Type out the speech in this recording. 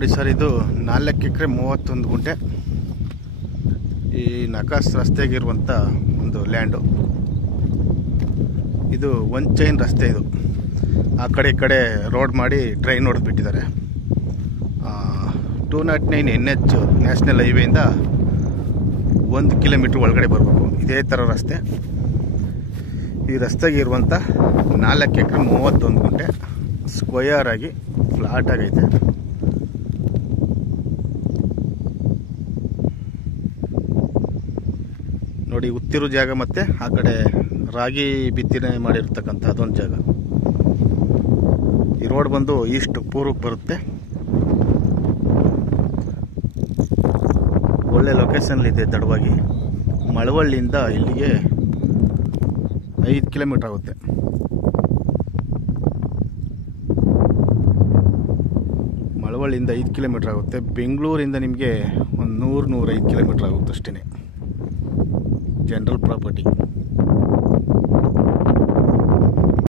ನೋಡಿ ಸರ್, ಇದು 4 ಎಕರೆ 31 ಗುಂಟೆ ಈ ನಕಾಸ್ ರಸ್ತೆಗಿರುವಂಥ ಒಂದು ಲ್ಯಾಂಡು. ಇದು ಒನ್ ಚೈನ್ ರಸ್ತೆ. ಇದು ಆ ಕಡೆ ಈ ಕಡೆ ರೋಡ್ ಮಾಡಿ ಟ್ರೈನ್ ಹೊಡೆದ್ಬಿಟ್ಟಿದ್ದಾರೆ. 209 NH ನ್ಯಾಷನಲ್ ಹೈವೇಯಿಂದ 1 ಕಿಲೋಮೀಟ್ರ್ ಒಳಗಡೆ ಬರಬೇಕು. ಇದೇ ಥರ ರಸ್ತೆ. ಈ ರಸ್ತೆಗೆ ಇರುವಂಥ 4 ಎಕರೆ 31 ಗುಂಟೆ ಸ್ಕ್ವಯರ್ ಆಗಿ ಫ್ಲಾಟ್ ಆಗೈತೆ. ನೋಡಿ, ಉತ್ತಿರೋ ಜಾಗ ಮತ್ತು ಆ ಕಡೆ ರಾಗಿ ಬಿತ್ತನೆ ಮಾಡಿರ್ತಕ್ಕಂಥ ಅದೊಂದು ಜಾಗ. ಈ ರೋಡ್ ಬಂದು ಈಸ್ಟ್ ಪೂರ್ವಕ್ಕೆ ಬರುತ್ತೆ. ಒಳ್ಳೆ ಲೊಕೇಶನ್ಲಿದೆ. ದಡವಾಗಿ ಮಳವಳ್ಳಿಯಿಂದ ಇಲ್ಲಿಗೆ 5 ಕಿಲೋಮೀಟ್ರ್ ಆಗುತ್ತೆ. ಮಳವಳ್ಳಿಯಿಂದ 5 ಕಿಲೋಮೀಟ್ರ್ ಆಗುತ್ತೆ. ಬೆಂಗಳೂರಿಂದ ನಿಮಗೆ ಒಂದು 100-105 ಕಿಲೋಮೀಟ್ರ್ ಆಗುತ್ತೆ ಅಷ್ಟೇ. General property.